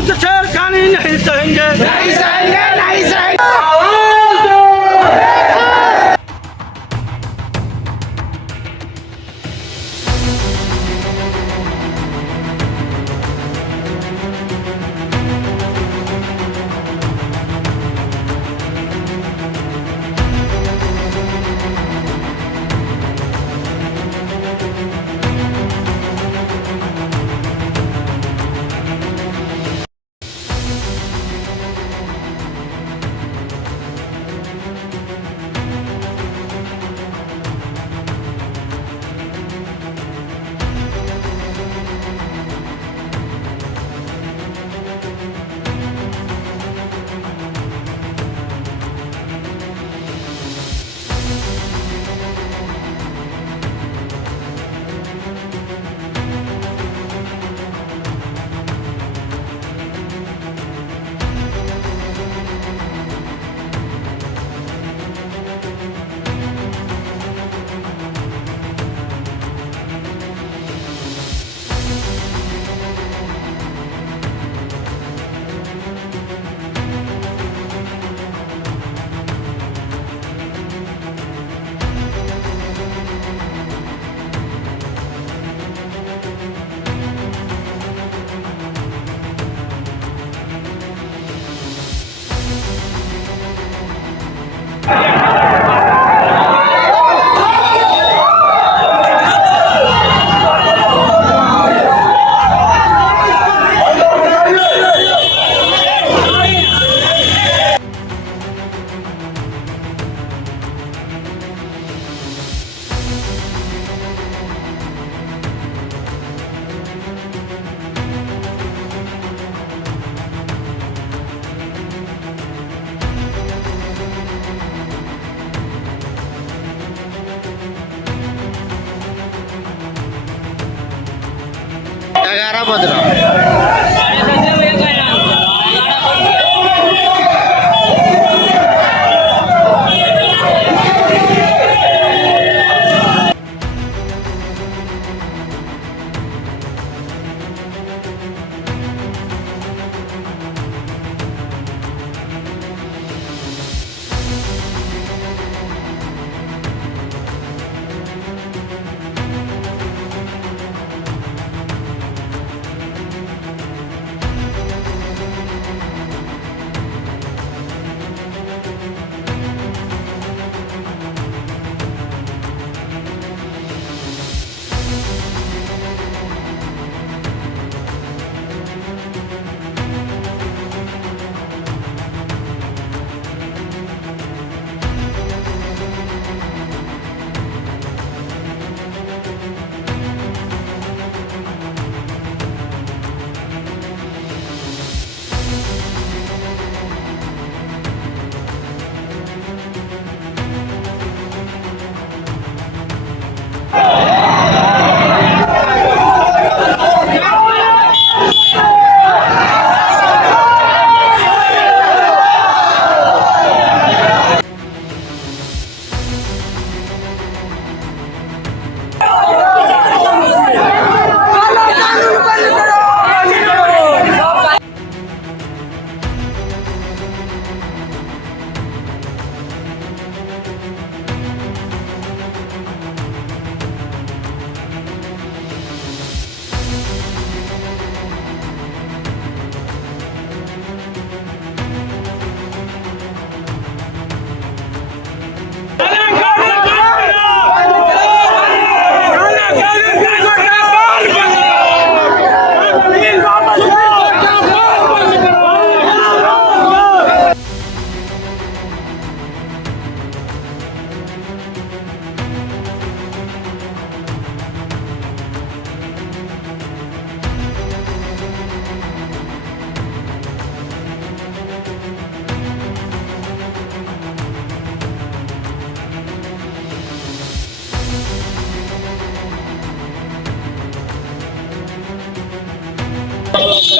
हमसे छेड़खानी नहीं सहेंगे, नहीं सहेंगे, नहीं सहेंगे। Negara Madura.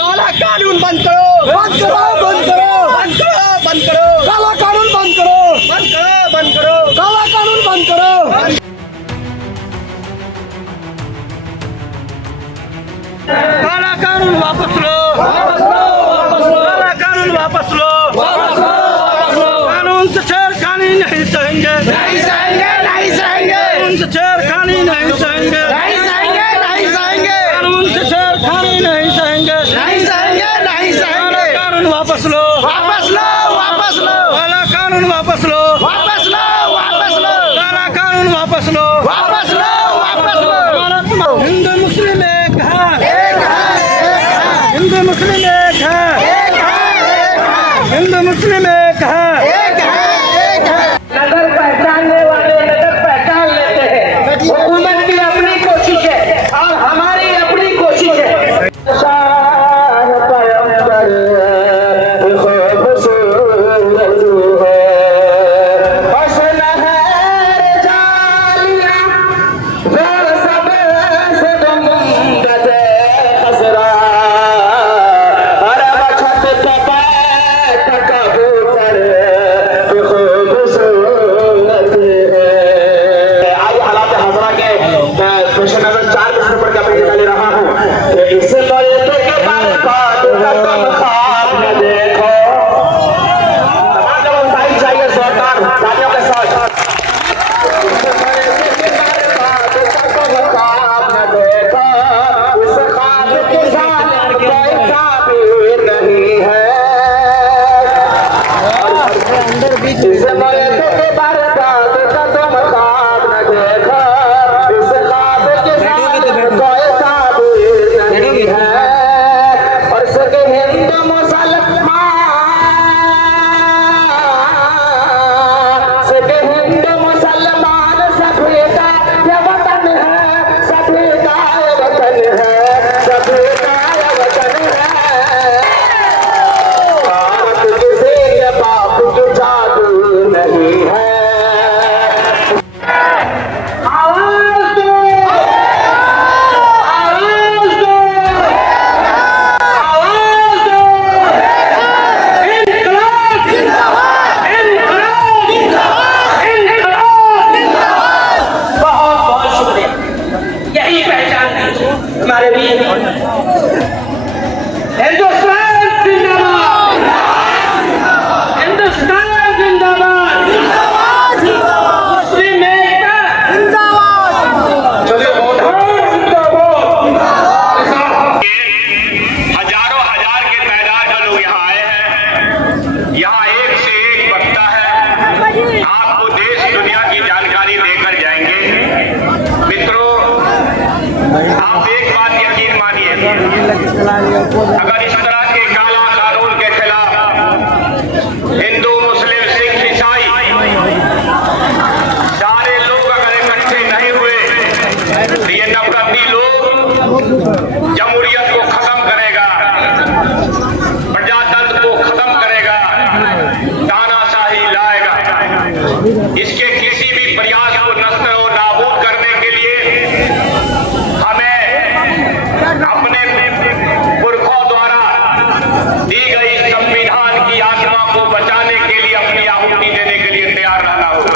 काला कानून बंद करो, बंद करो, बंद करो, बंद करो, बंद करो, काला कानून बंद करो, बंद करो, बंद करो, काला कानून बंद करो। काला कानून वापस लो, वापस लो, नहीं काला सहेंगे। कानून वापस लो, वापस लो, वापस लो, काला कानून वापस लो, वापस लो, वापस लो, काला कानून वापस लो, वापस लो, वापस लो। हिंदू मुस्लिम एक है, एक है, हिंदू मुस्लिम एक है, एक है, हिंदू मुस्लिम एक है। एक है, एक है। नगर पहचानने वाले नगर पहचान लेते हैं। हुकूमत की अपनी कोशिश है और हमारी अपनी कोशिश है। शान पैगंबर खूबसूरत है, हुस्न है जालिया, वो सबसे गुंबद खसरा, हर वक्त पे बैठ कबूतर खूबसूरत है। आज हालात हजरा के पेश नजर 4 मिनट पर का पेश ले रहा हूँ। इस लोयते के बाद तुम ख्वाब न देखो। तमाम लोग ताली चाहिए जोरदार तालियों के साथ। इस लोयते के बाद तुम ख्वाब न देखो। इस ख्वाब के साथ कोई ताबीर नहीं है। इस लोयते के बाद तुम ख्वाब न देखो। इस ख्वाब के साथ कोई ताबीर नहीं है। और सके हिंदू मुसलमान, सके हिंदू मुसलमान सभी का ये वतन है, सभी का ये वतन है, सभी का ये वतन है। भारत किसी के बाप की जादू नहीं है। आवाज दो, आवाज दो, आवाज दो। इनकलाब जिंदाबाद, इनकलाब जिंदाबाद, इनकलाब जिंदाबाद। बहुत बहुत शुक्रिया। यही पहचान है हमारे वीर। हिंदुस्तान जिंदाबाद, हिंदुस्तान जिंदाबाद, मुस्लिम एकता चलिए बहुत हजारों हजार के तादाद में लोग यहाँ आए हैं। यहाँ एक से एक वक्ता है, आपको देश दुनिया की जानकारी देकर जाएंगे। मित्रों, आप एक बात यकीन मानिए, अगर इस तरह के काला कानून के खिलाफ हिंदू मुस्लिम सिख ईसाई सारे लोग अगर इकट्ठे नहीं हुए तो ये नफरती लोग जमहूरियत को खत्म करेगा, प्रजातंत्र को खत्म करेगा, तानाशाही लाएगा। इसके किसी भी प्रयास को नष्ट और नाबूद करने के लिए हमें अपने पुरखों द्वारा दी गई संविधान की आत्मा को बचाने के लिए अपनी आहुति देने के लिए तैयार रहना होगा।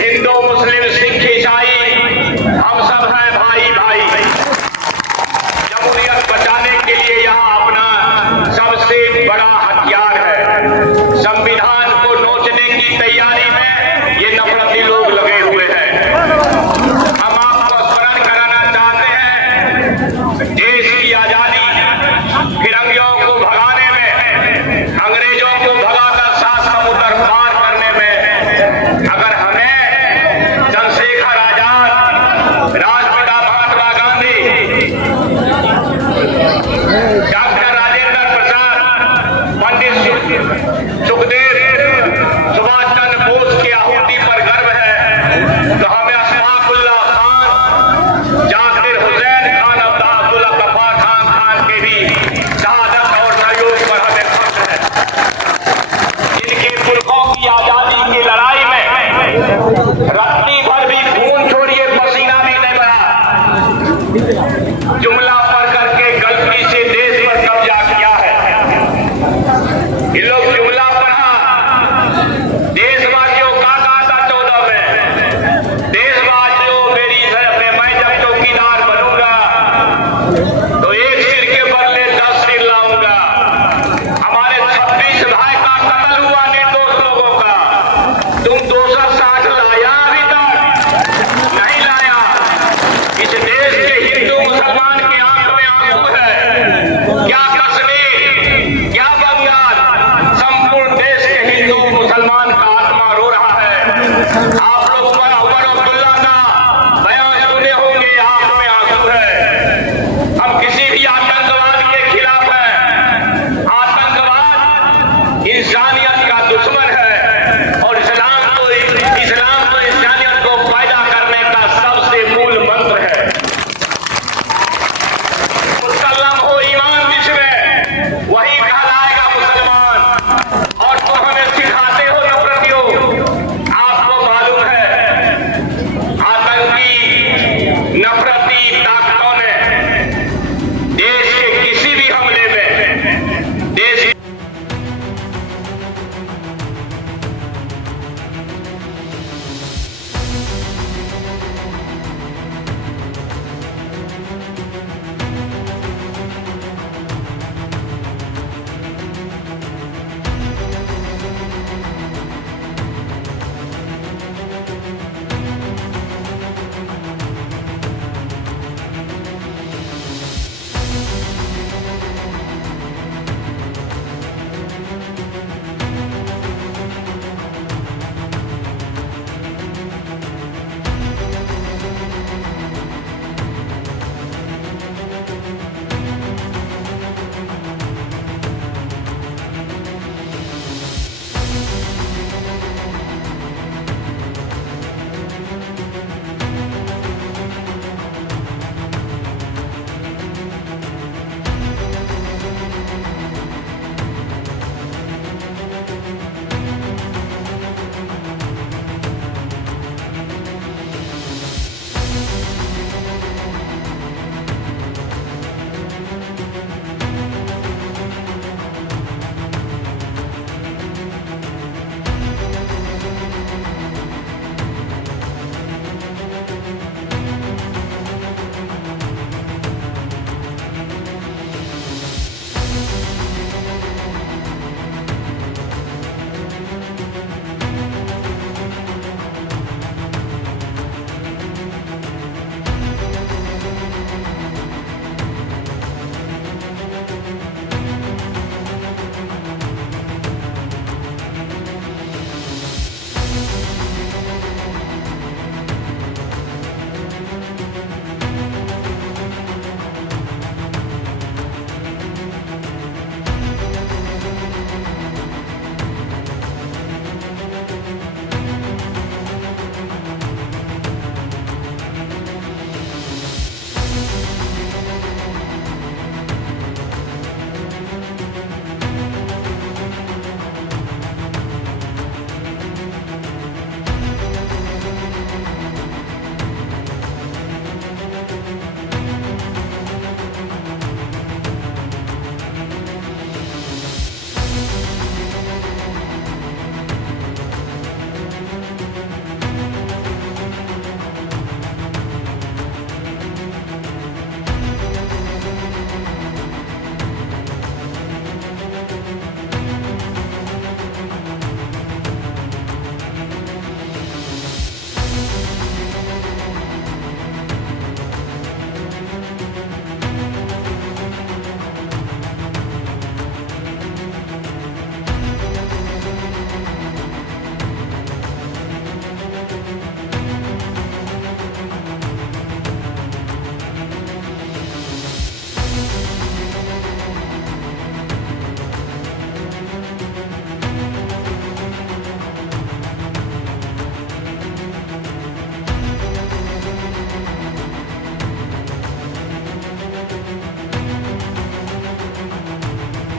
हिंदू मुस्लिम सिख ईसाई हम सब हैं भाई भाई। जमहूरियत बचाने के लिए यहाँ अपना सबसे बड़ा हथियार है। संविधान को नोचने की तैयारी में ये नफरती लोग लगे हुए हैं। हम आपको स्मरण कराना चाहते हैं, देश की आजादी फिरंगियों को भगाने में, अंग्रेजों को भगाकर 7 समुद्र पार करने में अगर हमें चंद्रशेखर आजाद, राष्ट्रपिता महात्मा गांधी, डॉक्टर राजेंद्र प्रसाद, पंडित सुखदेव, सुभाष चंद्र बोस की आहुति पर गर्व है, तो हमें अशफाकुल्लाह खान, जाकिर हुसैन खान, अब्दुल्ला का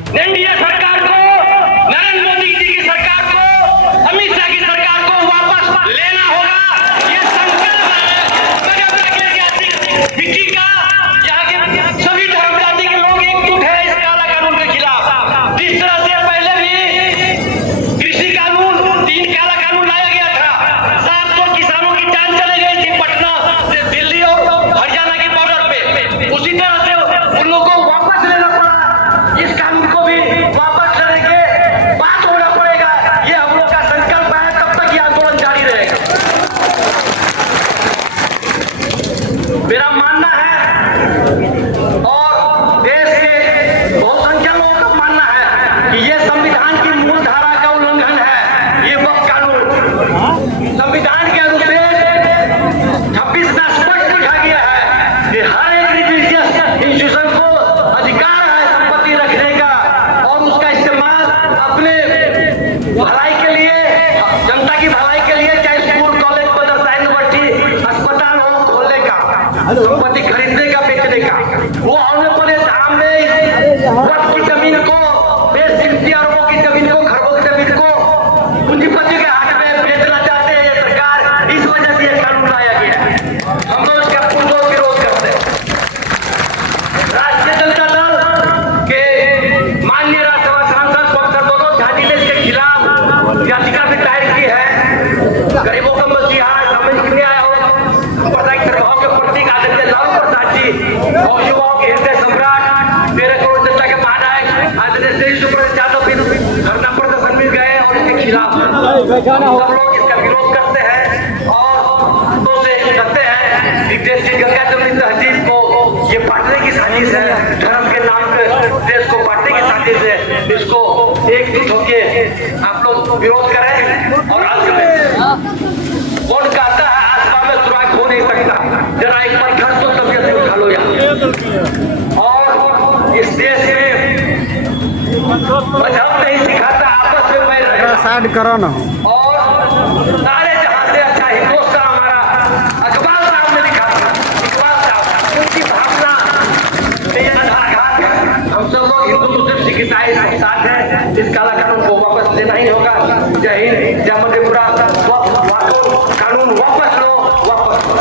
एनडीए सरकार को, नरेंद्र मोदी जी की सरकार को, अमित शाह की सरकार को वापस लेना होगा। ये संकल्प है विक्की का। यहाँ के सभी धर्म जाति के लोग एकजुट है इस काला कानून के खिलाफ। जिस तरह से पहले भी कृषि कानून 3 काला कानून लाया गया था, 700 किसानों की जान चले गई थी पटना से दिल्ली और हरियाणा की बॉर्डर पे। उसी तरह से उन लोगों को वापस लेना पड़ा। इस कानून को भी वापस लेने के बात होना पड़ेगा। ये हम लोग का संकल्प है, तब तक ये आंदोलन जारी रहेगा। मेरा मानना है और देश के बहुसंख्यक लोगों का मानना है कि ये संविधान की मूल धारा का उल्लंघन है। ये वक्त कानून संविधान के अनुच्छेद 26 में स्पष्ट लिखा गया है कि हर एक रिलीजियस इंस्टीट्यूशन को अधिकार है संपत्ति रखने का और उसका इस्तेमाल अपने भलाई के लिए, जनता की भलाई के लिए, चाहे स्कूल, कॉलेज, मदरसा, यूनिवर्सिटी, अस्पताल हो, खोलने का, संपत्ति खरीदने का, बेचने का। वो आने वाले दाम में वक्त की जमीन को, बेशकीमती अरबों की जमीन को, खरबों की जमीन को पूंजीपति के हाथ में बेचना चाहते हैं ये सरकार। इस वजह से ये कानून लाया गया है। हम लोग इसका पुरजोर विरोध करते हैं। राष्ट्रीय जनता दल के माननीय राज्यसभा सांसद प्रोफेसर मनोज झा जी ने इसके खिलाफ याचिका भी दायर की है। गरीबों का मसीहा, सामाजिक न्याय और सांप्रदायिक सद्भाव के प्रतीक आदरणीय लालू प्रसाद जी और युवाओं के हृदय सम्राट, 13 करोड़ जनता के महानायक आदरणीय श्री सुब्रत यादव भी धरना प्रदर्शन में गए और इसके खिलाफ हम सब लोग इसका विरोध करते हैं और तो से कहते हैं कि देश की गंगा जमुनी तहजीब को ये बांटने की साजिश है। धर्म के नाम पे देश को बांटने की साजिश है। इसको एकजुट होके आप लोग विरोध करें और अंत में कौन कहता है आसमान में सुराग हो नहीं सकता, जरा एक पत्थर तो तबियत को उठा लो यहाँ। और इस देश में मजहब नहीं सिखाता, आपस में मैं साइड करो ना। और सारे जहां से अच्छा हिंदुस्तान हमारा इकबाल साहब ने लिखा था। इकबाल साहब उनकी भावना से ये आधार है। हम सब लोग हिंदू, मुस्लिम, सिख, ईसाई के साथ हैं। इस काला कानून को वापस लेना ही होगा। जय हिंद, जय मधेपुरा। कानून वापस लो, वापस लो।